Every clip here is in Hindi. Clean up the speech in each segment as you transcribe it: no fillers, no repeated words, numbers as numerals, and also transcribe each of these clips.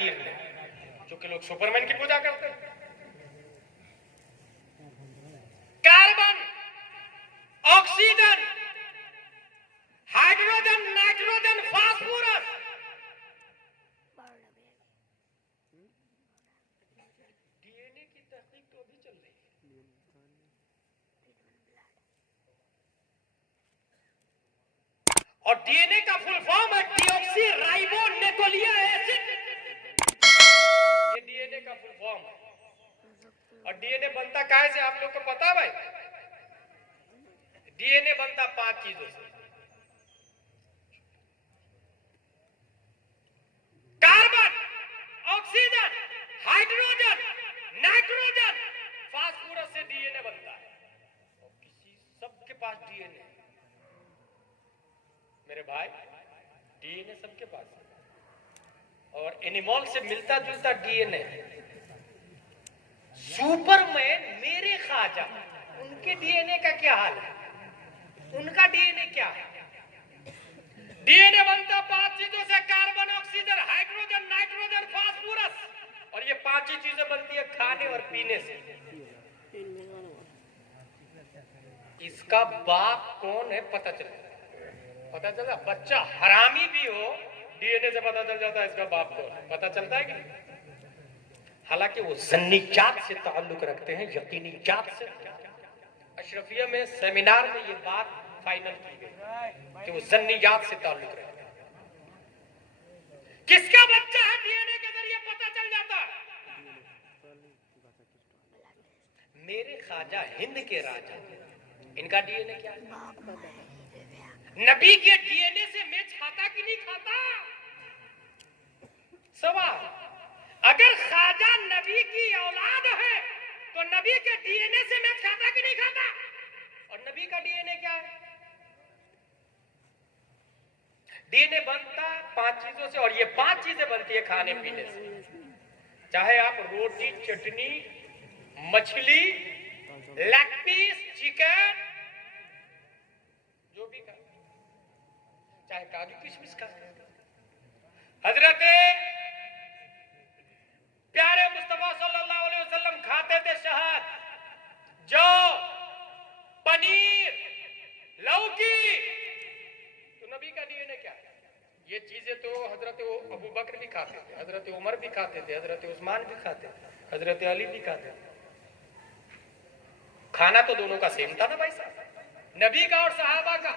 जागीर ने, जो कि लोग सुपरमैन की पूजा करते हैं। Carbon, oxygen, hydrogen, nitrogen, phosphorus, DNA की तहकीक तो अभी चल रही है। और डीएनए का फुल फॉर्म है डीऑक्सी राइबो न्यूक्लिक एसिड। ये डीएनए का फुल फॉर्म है। और डीएनए बनता काहे से आप लोग को पता है भाई? डीएनए बनता 5 चीजों से। Carbon, oxygen, hydrogen, nitrogen, phosphorus से डीएनए बनता है। और किसी सबके पास डीएनए, मेरे भाई, डीएनए सबके पास है। और एनिमल से मिलता जुलता डीएनए। सुपरमैन मेरे ख्वाजा, उनके डीएनए का क्या हाल है? उनका डीएनए क्या है? डीएनए बनता 5 चीजों से, carbon, oxygen, hydrogen, nitrogen, phosphorus. और ये 5 ही चीजें बनती है खाने और पीने से। इसका बाप कौन है पता चलता। बच्चा हरामी भी हो, डीएनए से पता चल जाता है इसका बाप कौन है। पता चलता है कि हालांकि वो ज़न्नी जात से ताल्लुक रखते हैं, यकीनी जात से। अशरफिया में सेमिनार में ये बात फाइनल की गई कि वो ज़न्नी जात से ताल्लुक रखते हैं। किसका बच्चा है डीएनए के जरिए पता चल जाता है। मेरे ख्वाजा हिंद के राजा, इनका डीएनए क्या है? नबी के डीएनए से मैच खाता कि नहीं खाता? सवाल। अगर ख्वाजा नबी की औलाद है तो नबी के डीएनए से मैच खाता कि नहीं खाता? और नबी का डीएनए क्या है? डीएनए बनता 5 चीजों से, और ये 5 चीजें बनती है खाने पीने से। चाहे आप रोटी, चटनी, मछली, लेग पीस, चिकन, जो भी खा, चाहे काजू किशमिश खा। हजरत प्यारे मुस्तफा सल्लल्लाहु अलैहि वसल्लम खाते थे शहद, जौ, पनीर, लौकी। तो नबी का डीएनए क्या है? ये चीजें तो हजरत अबू बकर भी खाते थे, हजरत उमर भी खाते थे, हजरत उस्मान भी खाते थे, हजरत अली भी खाते थे। खाना तो दोनों का सेम था ना भाई साहब, नबी का और सहाबा का।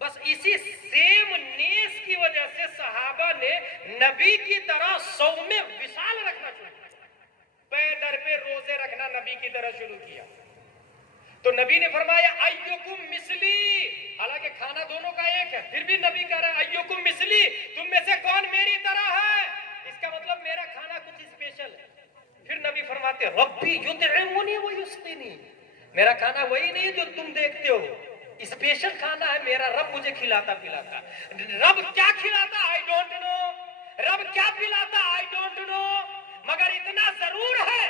बस इसी सेम नेस की वजह से सहाबा ने नबी की तरह सौम्य विशाल रखना शुरू किया, पैदर पे रोजे रखना नबी की तरह शुरू किया। तो नबी ने फरमाया अय्युकुम मिसली, हालांकि खाना दोनों का एक है, फिर भी नबी कह रहा है अय्युकुम मिसली, तुम में से कौन मेरी तरह है? इसका मतलब मेरा खाना कुछ स्पेशल है। फिर नबी फरमाते रब्बी युतइमुनी व युस्कीनी, मेरा खाना वही नहीं जो तुम देखते हो, स्पेशल खाना है मेरा, रब मुझे खिलाता पिलाता। रब क्या खिलाता आई डोंट नो, रब क्या पिलाता आई डोंट नो, मगर इतना जरूर है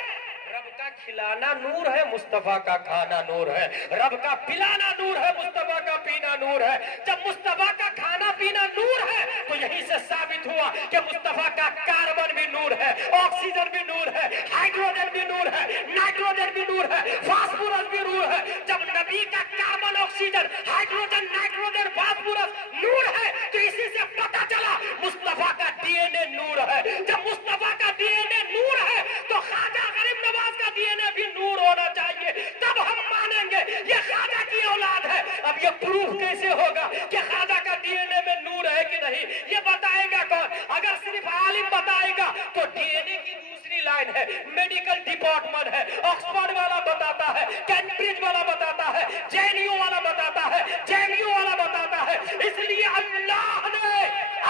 रब का खिलाना नूर है, मुस्तफा का खाना नूर है। रब का पिलाना नूर है, मुस्तफा का पीना नूर है। जब मुस्तफा का खाना पीना नूर है तो यहीं से साबित हुआ कि मुस्तफा का कार्बन भी नूर है, ऑक्सीजन भी नूर है, हाइड्रोजन भी नूर है, नाइट्रोजन भी नूर है, फास्फोरस भी नूर है। जब नबी का carbon, oxygen, hydrogen, nitrogen, phosphorus नूर है तो इसी से पता चला मुस्तफा का डीएनए नूर है। जब मुस्तफा का डीएनए नूर है तो ख्वाजा गरीब नवाज का डीएनए भी नूर होना चाहिए, तब हम मानेंगे ये ख्वाजा की औलाद है। अब ये प्रूफ कैसे होगा कि ख्वाजा का डीएनए में नूर है कि नहीं? ये बताएगा कौन? अगर सिर्फ आलिम बताएगा तो डीएनए की दूसरी लाइन है, मेडिकल डिपार्टमेंट है, ऑक्सफोर्ड वाला बताता है, कैम्ब्रिज वाला बताता है, जेएनयू वाला बताता है, जेएमयू वाला बताता है। इसलिए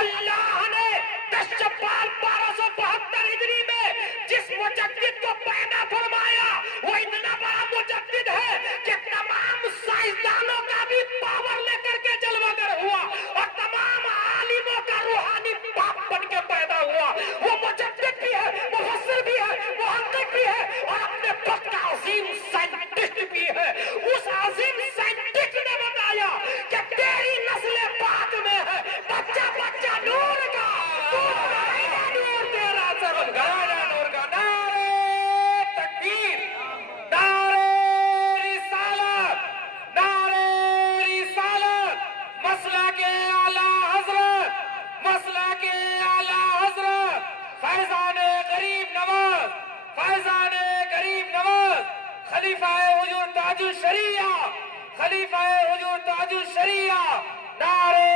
अल्लाह ने 10 शव्वाल 1272 हिजरी में जिस मुजद्दिद को पैदा फरमाया वो इतना बड़ा मुजद्दिद है कि तमाम साइंसदानों का भी पावर लेकर के जलवागर हुआ और तमाम आलिमों का रूहानी बाप बन के पैदा हुआ। वो मुजद्दिद भी है, मुफस्सिर भी है, मुहक्किक भी है और अपने वक्त का अजीम साइंटिस्ट भी है। उस अजीम साइंटिस्ट ने बताया कि तेरी नस्ल बाद में है, बच्चा बच्चा नूर का, फैजान गरीब नवाज, खलीफाए हुजूर ताजुल शरिया, खलीफाए हुजूर ताजुल शरिया, नारे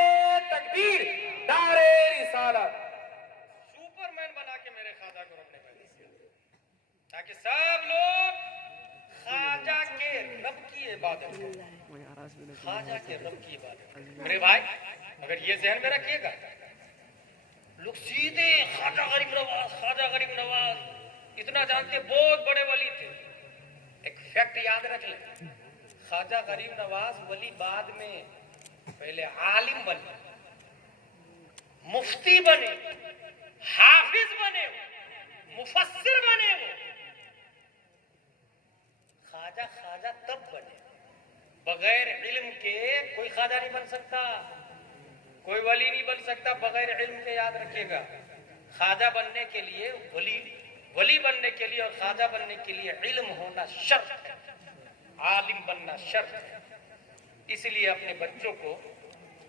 तकबीर, नारे रिसालत। सुपरमैन बना के मेरे ख्वाजा को रब ने पैदा किया ताकि सब लोग ख्वाजा के रब की इबादत करें, ख्वाजा के रब की इबादत करें। मेरे भाई, अगर ये ज़हन में रखिएगा, लोग सीधे ख्वाजा गरीब नवाज, ख्वाजा गरीब नवाज इतना जानते, बहुत बड़े वली थे। एक फैक्ट याद रख ले, ख्वाजा गरीब नवाज वली बाद में, पहले आलिम बने, मुफ्ती बने, हाफिज बने, मुफस्सिर बने। वो ख्वाजा ख्वाजा तब बने, बगैर इल्म के कोई ख्वाजा नहीं बन सकता, कोई वली नहीं बन सकता बगैर इल्म के। याद रखिएगा, ख्वाजा बनने के लिए, वली बनने के लिए और ख्वाजा बनने के लिए इल्म होना शर्त है, आलिम बनना शर्त है। इसलिए अपने बच्चों को,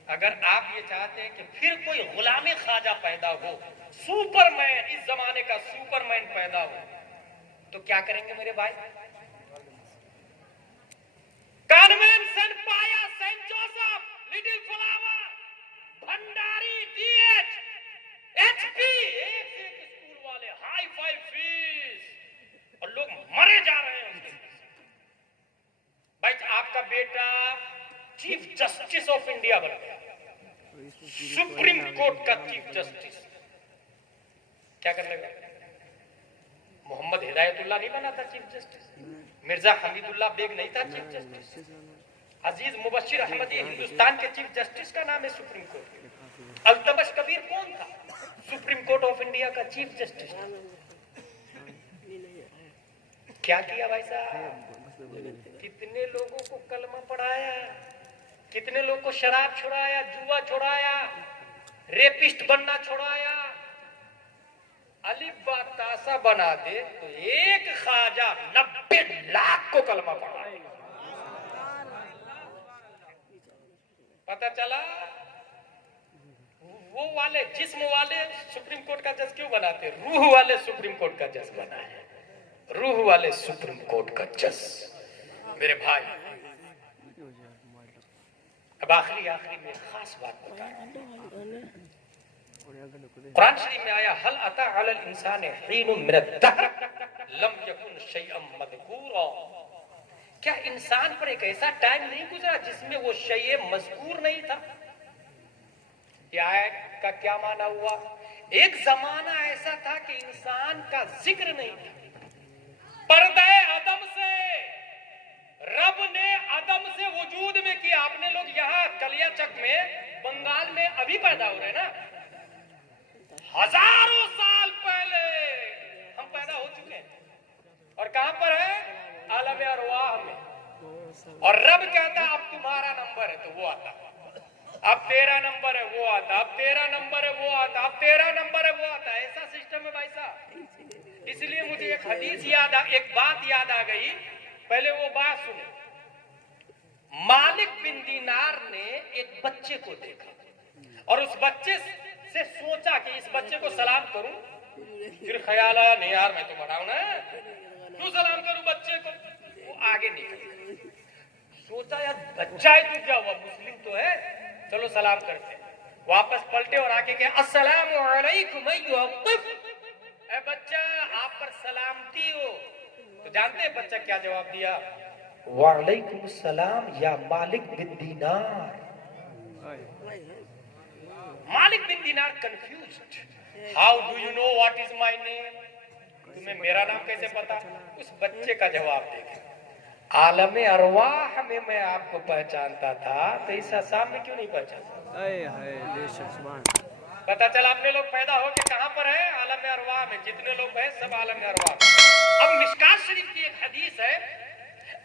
अगर आप ये चाहते हैं कि फिर कोई गुलामी ख्वाजा पैदा हो, सुपरमैन, इस जमाने का सुपरमैन पैदा हो, तो क्या करेंगे मेरे भाई? कन्वेंशन पाया, Saint Joseph, Little Flower, Bhandari, DH, HP, एक से एक स्कूल वाले, हाई फाई फीस, और लोग मरे जा रहे हैं उसके। भाई आपका बेटा चीफ जस्टिस ऑफ इंडिया बन गया, सुप्रीम कोर्ट का चीफ जस्टिस, क्या कर लेगा? मोहम्मद हिदायतुल्लाह नहीं बना था चीफ जस्टिस, मिर्जा हमीदुल्लाह बेग नहीं था चीफ जस्टिस, अजीज मुबशिर अहमदी हिंदुस्तान के चीफ जस्टिस का नाम है सुप्रीम कोर्ट। अल्तमश कबीर कौन था? सुप्रीम कोर्ट ऑफ इंडिया का चीफ जस्टिस। क्या किया भाई साहब? कितने लोगों को कलमा पढ़ाया, कितने लोगों को शराब छुड़ाया, जुआ छुड़ाया, रेपिस्ट बनना छुड़ाया। अलिफ बा तासा बना दे तो एक ख्वाजा 90 लाख को कलमा पढ़ाए। पता चला वो वाले जिस्म वाले सुप्रीम कोर्ट का जज क्यों बनाते? रूह वाले सुप्रीम कोर्ट का जज बना है, रूह वाले सुप्रीम कोर्ट का जज। मेरे भाई, अब आखिरी में खास बात बता रहा हूं। कुरान शरीफ में आया, हल अता अलल इंसान हीनुम मिनद दहर लम यकुन शैअन मज़कूरा। क्या इंसान पर एक ऐसा टाइम नहीं गुजरा जिसमें वो शैअ मज़कूर नहीं था? ये आयत का क्या माना हुआ? एक जमाना ऐसा था कि इंसान का जिक्र नहीं था। पर्दे अदम से रब ने अदम से वजूद में किया। आपने लोग यहाँ कलियाचक में, बंगाल में अभी पैदा हो रहे ना, हजारों साल पहले हम पैदा हो चुके हैं। और कहां पर है? आलम अरवाह में। और रब कहता अब तुम्हारा नंबर है तो वो आता, अब तेरा नंबर है वो आता, अब तेरा नंबर है वो आता, अब तेरा नंबर है वो आता। ऐसा सिस्टम है भाई साहब। इसलिए मुझे एक हदीस याद एक बात याद आ गई। पहले वो बात सुने। मालिक बिन दीनार ने एक बच्चे को देखा और उस बच्चे से सोचा कि इस बच्चे को सलाम करूं। फिर ख्याल आया, नहीं यार मैं तो बनाऊं ना, क्यों सलाम करूं बच्चे को? वो आगे निकल सोचा यार बच्चा है तो क्या हुआ, मुस्लिम तो है, चलो सलाम करते। वापस पलटे और आके कहा, अस्सलामु अलैकुम अय्युहत्तिफ, ए बच्चा आप पर सलामती हो। तो जानते हैं बच्चा क्या जवाब दिया? वालेकुम सलाम या मालिक bin Dinar. Malik bin Dinar confused, how do you know what is my name? तुम्हें मेरा नाम कैसे पता? उस बच्चे का जवाब देखे, आलम अरवाह में मैं आपको पहचानता था, तो इस आसाम में क्यों नहीं पहचानता? पता चला अपने लोग पैदा होके कहां पर है? आलम अरवाह में। जितने लोग हैं सब आलम अरवाह। अब मिशकात शरीफ की एक हदीस है,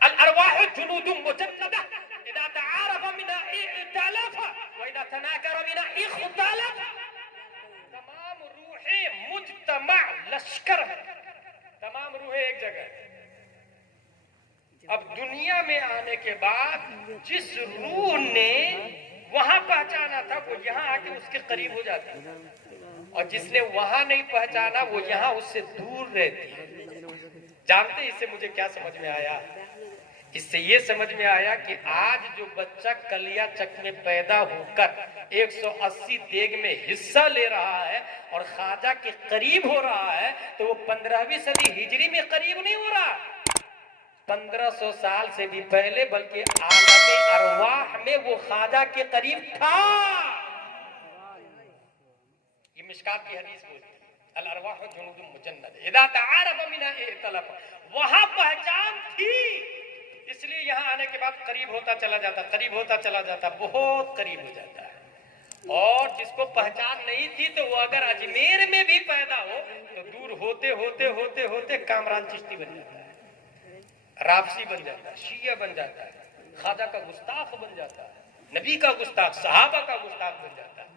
अल अरवाह जुनूदुम मुजन्नदा इदा तआरफ मिना इख्तलफ व इदा तनाकरा मिना इख्तलफ। तमाम रूहें मुजतमा लश्कर है, तमाम रूहें एक जगह। अब दुनिया में आने के बाद जिस रूह ने वहां पहचाना था वो यहाँ आके उसके करीब हो जाती, और जिसने वहां नहीं पहचाना वो यहाँ उससे दूर रहती। जानते इससे मुझे क्या समझ में आया? इससे ये समझ में आया कि आज जो बच्चा कलिया चक में पैदा होकर 180 देग में हिस्सा ले रहा है और ख्वाजा के करीब हो रहा है, तो वो 15वीं सदी हिजरी में करीब नहीं हो रहा, 1500 साल से भी पहले, बल्कि आलमे अरवाह में वो ख्वाजा के करीब था। ये मिशकात की हदीस बोलती है, अल अरवाह जुनूदुम मुजन्नद इदा तआरफ मिना इख्तलफ, वहां पहचान थी, इसलिए यहाँ आने के बाद करीब होता चला जाता, करीब होता चला जाता, बहुत करीब हो जाता है। और जिसको पहचान नहीं थी तो वो अगर अजमेर में भी पैदा हो तो दूर होते होते होते होते कामरान चिश्ती बन जाता है, राबसी बन जाता है, शिया बन जाता है, ख्वाजा का गुस्ताख बन जाता है, नबी का गुस्ताख, सहाबा का गुस्ताख बन जाता है।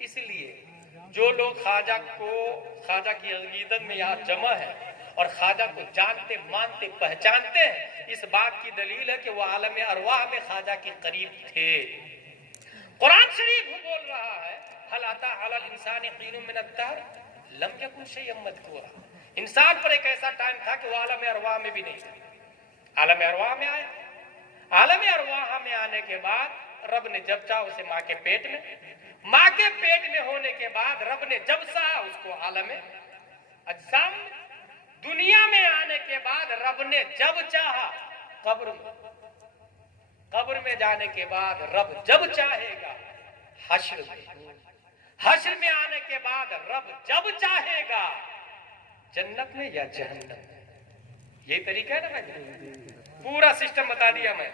इसलिए जो लोग ख्वाजा की अकीदत में यहाँ जमा है और ख्वाजा को जानते मानते पहचानते हैं, इस बात की दलील है कि वो आलम अरवाह में ख्वाजा के करीब थे। कुरान शरीफ बोल रहा है, हल अता अलल इंसानी क़ीनुम मिन अद-दहर लम यकुन शयअन मज़कूरा, इंसान पर एक ऐसा टाइम था कि वो आलम अरवाह में भी नहीं था। आलम अरवाह में आया, आलम अरवाह में आने के बाद रब ने जब चाहा उसे माँ के पेट में, माँ के पेट में होने के बाद रब ने जब चाहा उसको आलम अजसाम, दुनिया में आने के बाद रब ने जब चाहा कब्र में जाने के बाद रब जब चाहेगा हश्र में, हश्र में आने के बाद रब जब चाहेगा जन्नत में या जहन्नम में। यही तरीका है ना भाई, पूरा सिस्टम बता दिया मैं,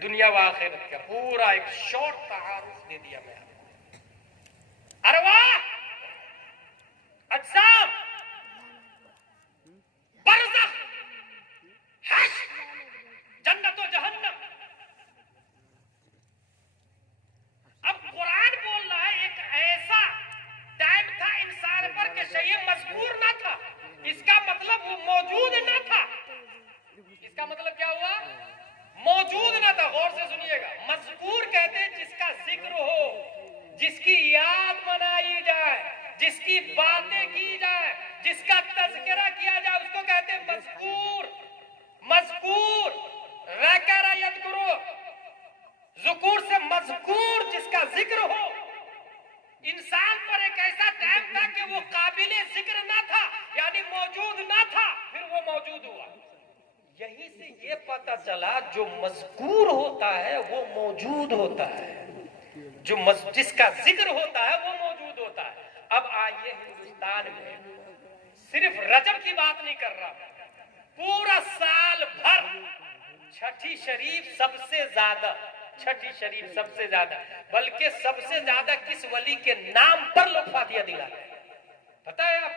दुनिया व आखिरत का पूरा एक शॉर्ट तारुफ दे दिया मैं। अरवाह, अजसाम, बरज़ख, हश्र, जन्नत और जहन्नम। अब कुरान बोल रहा है एक ऐसा टाइम था इंसान पर कि शयअ मज़कूर ना था, इसका मतलब वो मौजूद ना था। इसका मतलब क्या हुआ? मौजूद ना था। गौर से सुनिएगा, मज़कूर कहते हैं जिसका जिक्र हो, जिसकी याद मनाई जाए, जिसकी बातें की जाए, जिसका तज़किरा किया जाए, उसको कहते हैं मज़कूर। मज़कूर ज़करा यज़कुरु, ज़ुकूर से मज़कूर, जिसका जिक्र हो। इंसान पर एक ऐसा टाइम था कि वो काबिले जिक्र ना था, यानी मौजूद ना था, फिर वो मौजूद हुआ। यहीं से ये पता चला जो मज़कूर होता है वो मौजूद होता है, जो जिसका जिक्र होता है वो मौजूद होता है। अब आइए हिंदुस्तान में सिर्फ रजब की बात नहीं कर रहा, पूरा साल भर छठी शरीफ सबसे ज्यादा, छठी शरीफ सबसे ज्यादा, बल्कि सबसे ज्यादा किस वली के नाम पर लोग फातिहा दिलाते हैं पता है आप?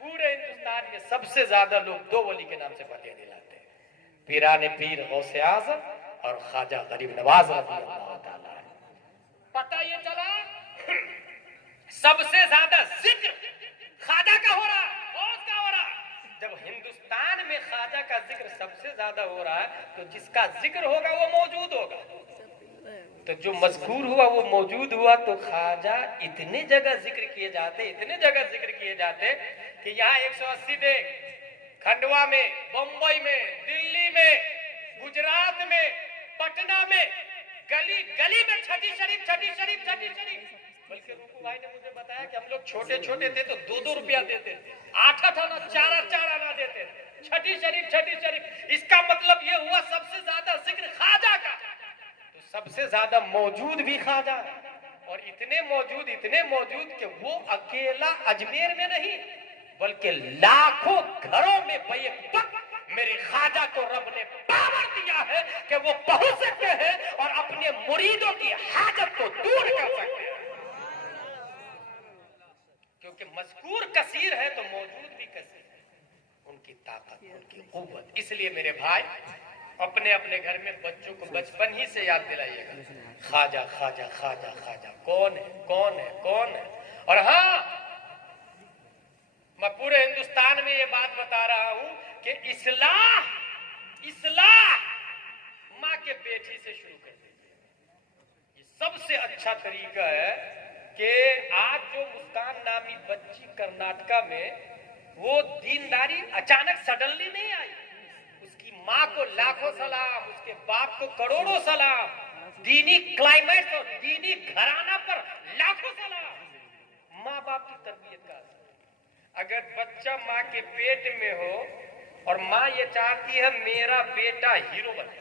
पूरे हिंदुस्तान में सबसे ज्यादा लोग दो वली के नाम से फातिहा दिलाते हैं, पीराने पीर गौसे आज़म और ख्वाजा गरीब नवाज रज़ियल्लाहु ताला। पता ये चला सबसे ज्यादा जिक्र ख्वाजा का हो रहा, गौस का हो रहा। जब हिंदुस्तान में ख्वाजा का जिक्र सबसे ज्यादा हो रहा है तो जिसका जिक्र होगा वो मौजूद होगा। तो जो मज़कूर हुआ वो मौजूद हुआ, तो ख्वाजा इतने जगह जिक्र किए जाते, इतने जगह जिक्र किए जाते कि यहाँ 180 देग खंडवा में, बम्बई में, दिल्ली में, गुजरात में, पटना में, गली गली में छठी शरीफ, छठी शरीफ, छठी शरीफ। बल्कि रुकू भाई ने मुझे बताया कि हम लोग छोटे छोटे थे तो 2-2 रुपया देते थे, 8-8 आना, 4-4 आना देते थे, छठी शरीफ, छठी शरीफ। इसका मतलब ये हुआ सबसे ज्यादा जिक्र ख्वाजा का, तो सबसे ज्यादा मौजूद भी ख्वाजा, और इतने मौजूद कि वो अकेला अजमेर में नहीं बल्कि लाखों घरों में बेवक्त मेरे ख्वाजा को रब ने पावर दिया है कि वो पहुंच सकते हैं और अपने मुरीदों की हाजत को दूर कर सकते हैं। क्योंकि मज़कूर कसीर है तो मौजूद भी कसीर है, उनकी ताकत, उनकी कुव्वत। इसलिए मेरे भाई अपने अपने घर में बच्चों को बचपन ही से याद दिलाइएगा, ख्वाजा ख्वाजा ख्वाजा ख्वाजा कौन है, कौन है, कौन है। और हाँ, मैं पूरे हिंदुस्तान में ये बात बता रहा हूं कि इस्लाह माँ के पेट से शुरू कर दीजिए। ये सबसे अच्छा तरीका है कि आज जो मुस्कान नामी बच्ची कर्नाटका में, वो दीनदारी अचानक सडनली नहीं आई, माँ को लाखों सलाम, उसके बाप को करोड़ों सलाम, दीनी क्लाइमेट और दीनी घराना पर लाखों सलाम। माँ बाप की तरबियत का असर। अगर बच्चा माँ के पेट में हो और माँ ये चाहती है मेरा बेटा हीरो बने,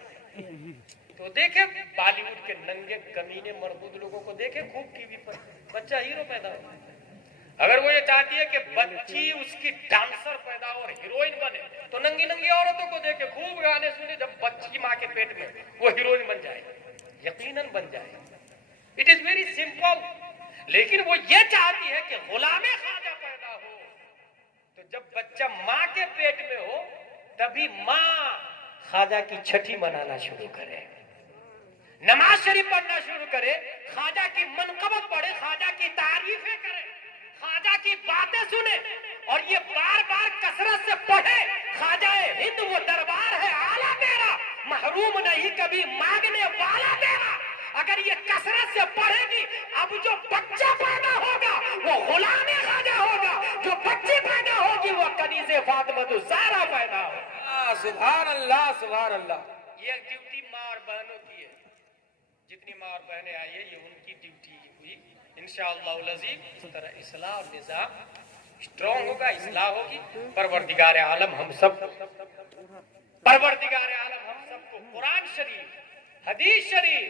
तो देखे बॉलीवुड के नंगे कमीने मरबूद लोगों को देखे खूब टीवी पर, बच्चा हीरो पैदा हो। अगर वो ये चाहती है कि बच्ची उसकी डांसर पैदा हो और हीरोइन बने, तो नंगी नंगी औरतों को देखे खूब गाने सुने, जब बच्ची माँ के पेट में वो हीरोइन बन जाए, यकीनन बन जाए। It is very simple. लेकिन वो ये चाहती है कि गुलामे ख्वाजा पैदा हो। तो जब बच्चा माँ के पेट में हो तभी माँ ख्वाजा की छठी मनाना शुरू करे, नमाज शरीफ पढ़ना शुरू करे, ख्वाजा की मनकबत पढ़े, ख्वाजा की तारीफें करे, ख्वाजा की बातें सुने और ये बार बार कसरत से पढ़े, ख्वाजा हिंद वो दरबार है आला तेरा, महरूम नहीं कभी मांगने वाला तेरा। अगर ये कसरत से पढ़ेगी, अब जो बच्चा पैदा होगा वो गुलाम ख्वाजा होगा, जो बच्ची पैदा होगी वो कनीज़े फातिमा ज़हरा पैदा होगा। सुभान अल्लाह, सुभान अल्लाह। ये ड्यूटी माँ और बहनों की है। जितनी माँ और बहनें आई है ये उनकी ड्यूटी हुई। इंशाअल्लाह अज़ीज़ इस तरह इस्लाह और निज़ाम स्ट्रॉन्ग होगा, इस्लाह होगी। परवरदिगार आलम हम सबको कुरान शरीफ, हदीस शरीफ,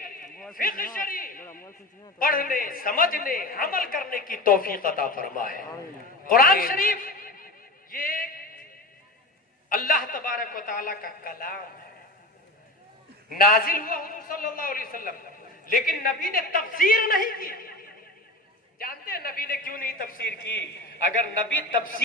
फिक़्ह शरीफ पढ़ने, समझने, अमल करने की तौफीक अता फरमाए। कुरान शरीफ ये अल्लाह तबारक व तआला का कलाम है, नाजिल हुआ हुजूर सल्लल्लाहु अलैहि वसल्लम, लेकिन नबी ने तफसीर नहीं की। जानते हैं नबी ने क्यों नहीं तफसीर की? अगर नबी तफसीर